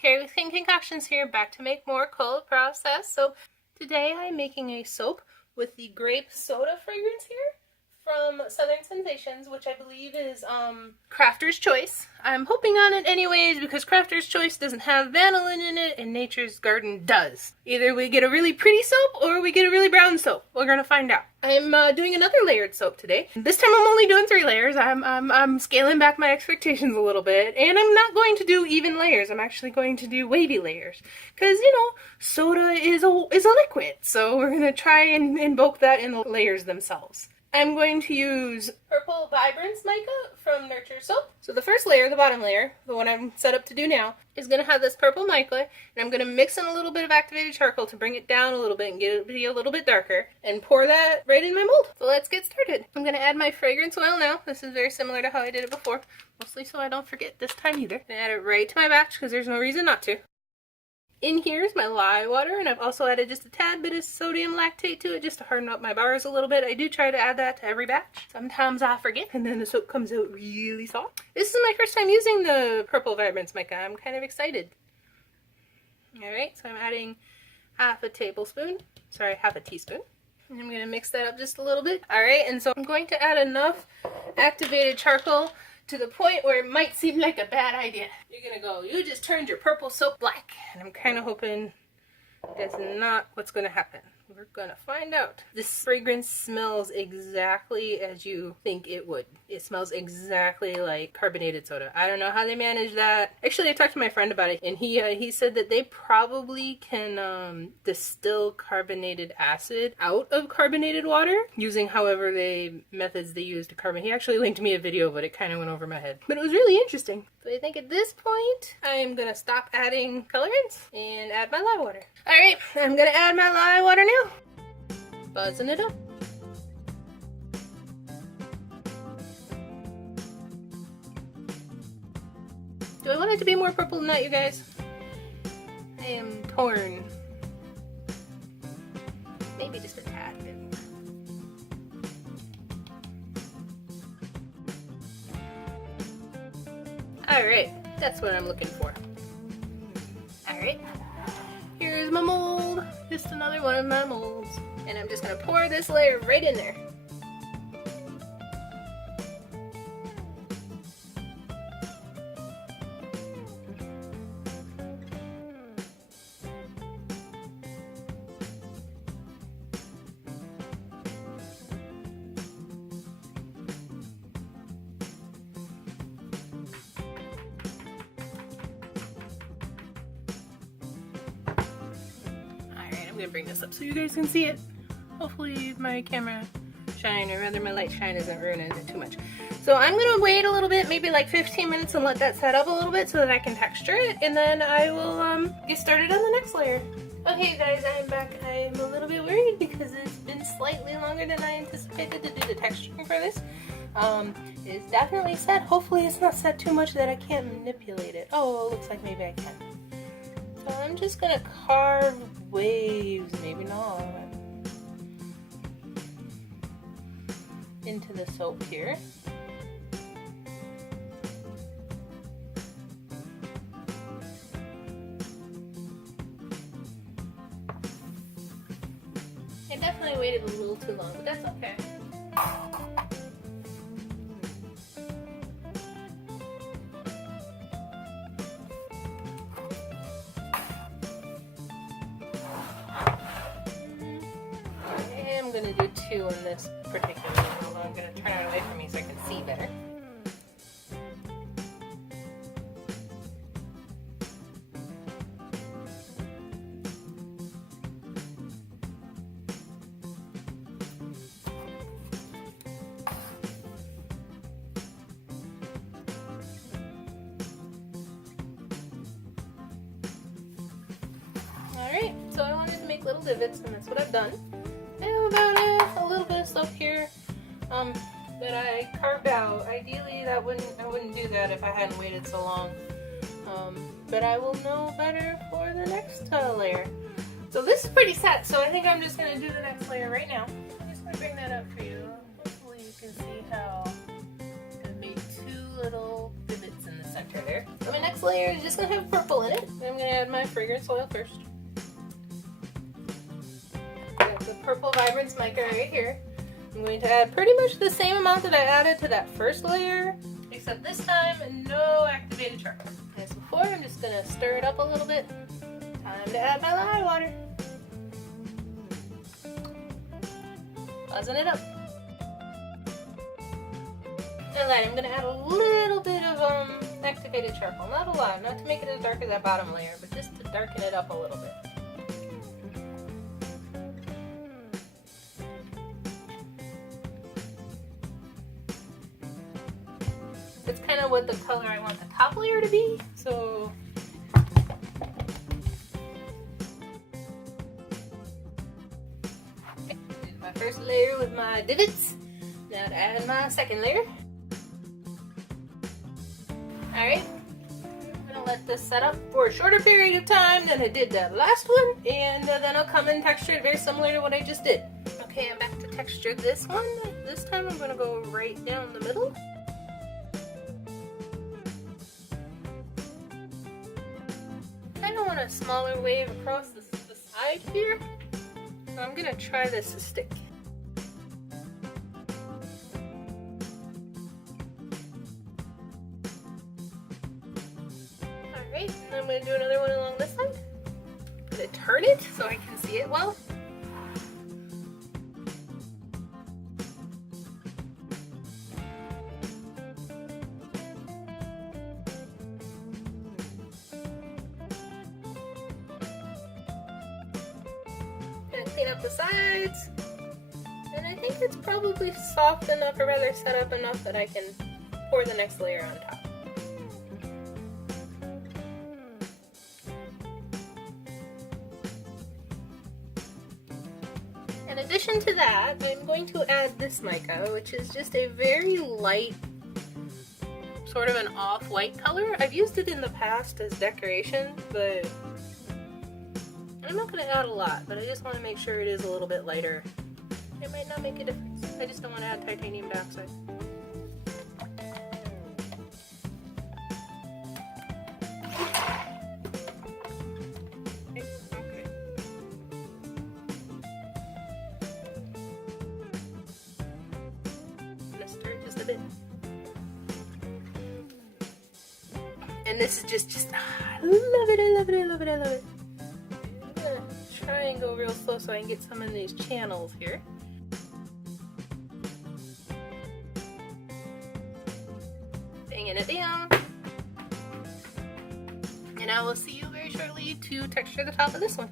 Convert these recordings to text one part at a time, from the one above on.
Carrie with King Concoctions here, back to make more cold process. So today I'm making a soap with the Grape Soda fragrance here from Southern Sensations, which I believe is Crafter's Choice. I'm hoping on it anyways because Crafter's Choice doesn't have vanillin in it and Nature's Garden does. Either we get a really pretty soap or we get a really brown soap. We're gonna find out. I'm doing another layered soap today. This time I'm only doing 3 layers. I'm scaling back my expectations a little bit, and I'm not going to do even layers. I'm actually going to do wavy layers because, you know, soda is a liquid, so we're gonna try and invoke that in the layers themselves. I'm going to use Purple Vibrance Mica from Nurture Soap. So the first layer, the bottom layer, the one I'm set up to do now, is going to have this purple mica, and I'm going to mix in a little bit of activated charcoal to bring it down a little bit and get it to be a little bit darker, and pour that right in my mold. So let's get started. I'm going to add my fragrance oil now. This is very similar to how I did it before, mostly so I don't forget this time either. I'm going to add it right to my batch because there's no reason not to. In here is my lye water, and I've also added just a tad bit of sodium lactate to it just to harden up my bars a little bit. I do try to add that to every batch. Sometimes I forget, and then the soap comes out really soft. This is my first time using the Purple Vibrance Mica. I'm kind of excited. Alright, so I'm adding half a teaspoon. And I'm going to mix that up just a little bit. Alright, and so I'm going to add enough activated charcoal to the point where it might seem like a bad idea. You're gonna go, you just turned your purple soap black. And I'm kind of hoping that's not what's gonna happen. We're gonna find out. This fragrance smells exactly as you think it would. It smells exactly like carbonated soda. I don't know how they manage that. Actually, I talked to my friend about it, and he said that they probably can distill carbonated acid out of carbonated water using however methods they use to carbonate. He actually linked me a video, but it kind of went over my head. But it was really interesting. So I think at this point, I'm gonna stop adding colorants and add my lye water. All right, I'm gonna add my lye water now. Buzzing it up. Do I want it to be more purple than that, you guys? I am torn. Maybe just a tad bit more. Alright, that's what I'm looking for. Alright, here's my mold. Just another one of my molds. And I'm just going to pour this layer right in there. Alright, I'm going to bring this up so you guys can see it. Hopefully my camera shine, or rather my light shine isn't ruining it too much. So I'm going to wait a little bit, maybe like 15 minutes, and let that set up a little bit so that I can texture it, and then I will get started on the next layer. Okay guys, I'm back. I'm a little bit worried because it's been slightly longer than I anticipated to do the texturing for this. It's definitely set. Hopefully it's not set too much that I can't manipulate it. Oh, it looks like maybe I can. So I'm just going to carve waves, maybe not, into the soap here. I definitely waited a little too long, but that's okay. I'm going to do 2 in this particular one, although I'm going to turn it away from me so I can see better. Alright, so I wanted to make little divots, and that's what I've done. I have about a little bit of stuff here that I carved out. Ideally, I wouldn't do that if I hadn't waited so long. But I will know better for the next layer. So this is pretty set, so I think I'm just going to do the next layer right now. I'm just going to bring that up for you. Hopefully you can see how I made 2 little divots in the side. center there. So my next layer is just going to have purple in it. I'm going to add my fragrance oil first. Got the purple vibrance mica right here. I'm going to add pretty much the same amount that I added to that first layer, except this time no activated charcoal. As before, I'm just going to stir it up a little bit. Time to add my lye water. Buzzing it up. And then I'm going to add a little bit of activated charcoal. Not a lot, not to make it as dark as that bottom layer, but just to darken it up a little bit. That's kind of what the color I want the top layer to be, so okay. My first layer with my divots. Now to add my second layer. Alright, I'm going to let this set up for a shorter period of time than I did that last one, and then I'll come and texture it very similar to what I just did. Okay, I'm back to texture this one. This time I'm going to go right down the middle. I don't want a smaller wave across the side here, so I'm going to try this to stick. Alright, and I'm going to do another one along this side. I'm going to turn it so I can see it well. Clean up the sides, and I think it's probably soft enough, or rather set up enough, that I can pour the next layer on top. In addition to that, I'm going to add this mica, which is just a very light, sort of an off-white color. I've used it in the past as decoration, but I'm not going to add a lot, but I just want to make sure it is a little bit lighter. It might not make a difference. I just don't want to add titanium dioxide. Okay. I'm going to stir it just a bit. And this is just I love it, I love it, I love it, I love it. Try and go real slow so I can get some of these channels here. Banging it down. And I will see you very shortly to texture the top of this one.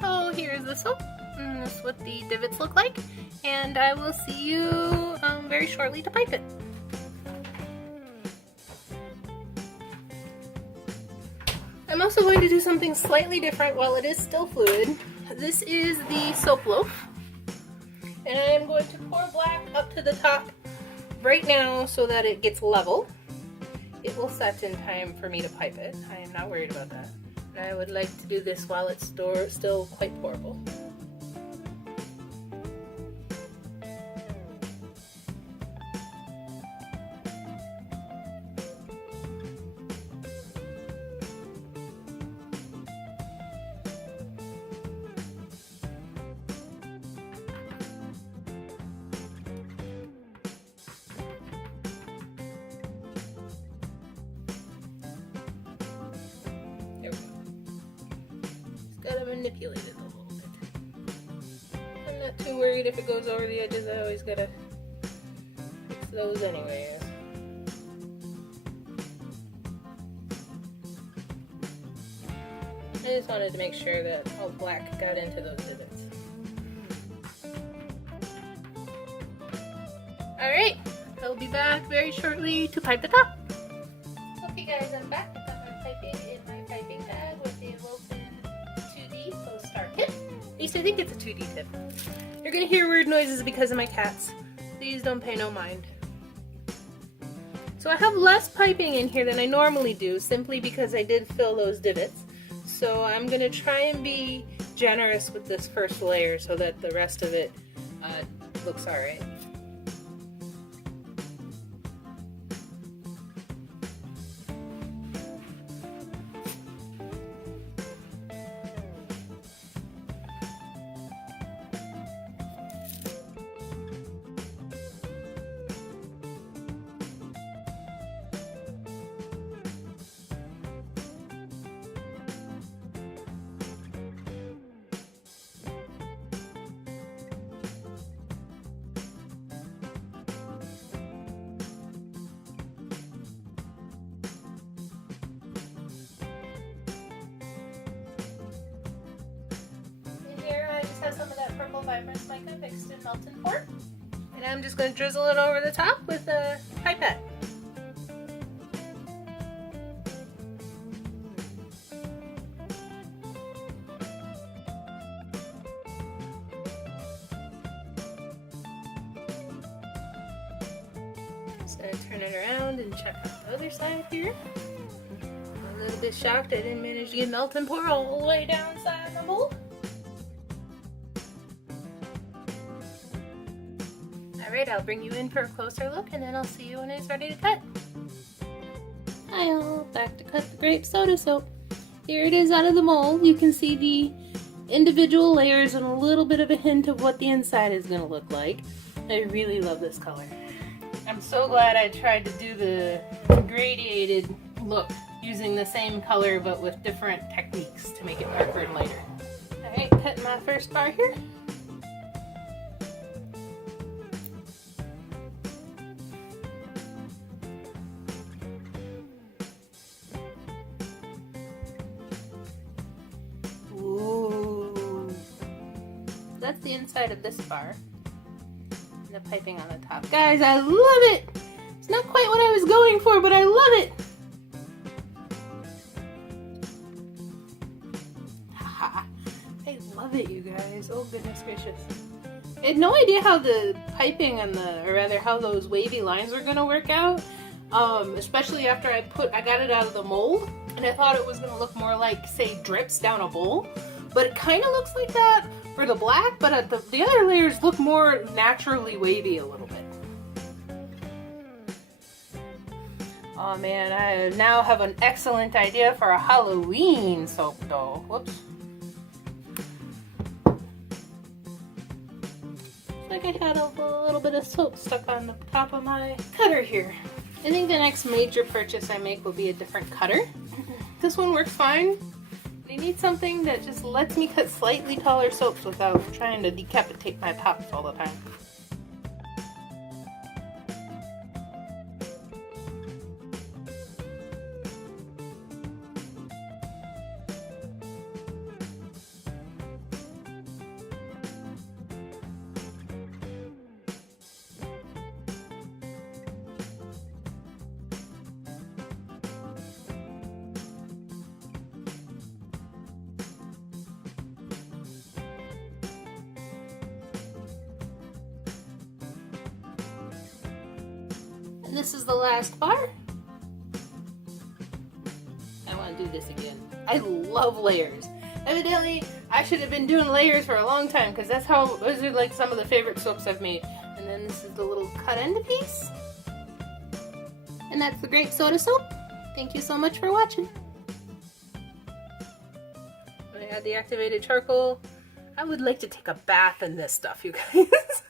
So here's the soap. And that's what the divots look like, and I will see you very shortly to pipe it. I'm also going to do something slightly different while it is still fluid. This is the soap loaf, and I am going to pour black up to the top right now so that it gets level. It will set in time for me to pipe it. I am not worried about that. And I would like to do this while it's still quite pourable. Gotta manipulate it a little bit. I'm not too worried if it goes over the edges. I always gotta fix those anyways. I just wanted to make sure that all black got into those divots. Alright, I'll be back very shortly to pipe the top. Okay guys, I'm back. I've got my piping in my piping bag with the Wilson 2D Post Star tip. At least I think it's a 2D tip. You're gonna hear weird noises because of my cats. Please don't pay no mind. So I have less piping in here than I normally do, simply because I did fill those divots. So I'm going to try and be generous with this first layer so that the rest of it looks alright. Some of that purple vibrance mica mixed in melt and pour. And I'm just going to drizzle it over the top with a pipette. Just going to turn it around and check out the other side here. I'm a little bit shocked I didn't manage to get melt and pour all the way down inside the mold. Alright, I'll bring you in for a closer look and then I'll see you when it's ready to cut. Hi all, back to cut the grape soda soap. Here it is out of the mold. You can see the individual layers and a little bit of a hint of what the inside is going to look like. I really love this color. I'm so glad I tried to do the gradiated look using the same color but with different techniques to make it darker and lighter. Alright, cutting my first bar here. That's the inside of this bar. And the piping on the top. Guys, I love it! It's not quite what I was going for, but I love it! Haha. I love it, you guys. Oh, goodness gracious. I had no idea how the piping and or rather how those wavy lines were going to work out. Especially after I got it out of the mold. And I thought it was going to look more like, say, drips down a bowl. But it kind of looks like that for the black, but the other layers look more naturally wavy a little bit. Oh man, I now have an excellent idea for a Halloween soap though. Whoops. Looks like I had a little bit of soap stuck on the top of my cutter here. I think the next major purchase I make will be a different cutter. This one works fine. I need something that just lets me cut slightly taller soaps without trying to decapitate my tops all the time. This is the last bar. I want to do this again. I love layers. Evidently, I should have been doing layers for a long time because those are like some of the favorite soaps I've made. And then this is the little cut end piece. And that's the grape soda soap. Thank you so much for watching. I add the activated charcoal. I would like to take a bath in this stuff, you guys.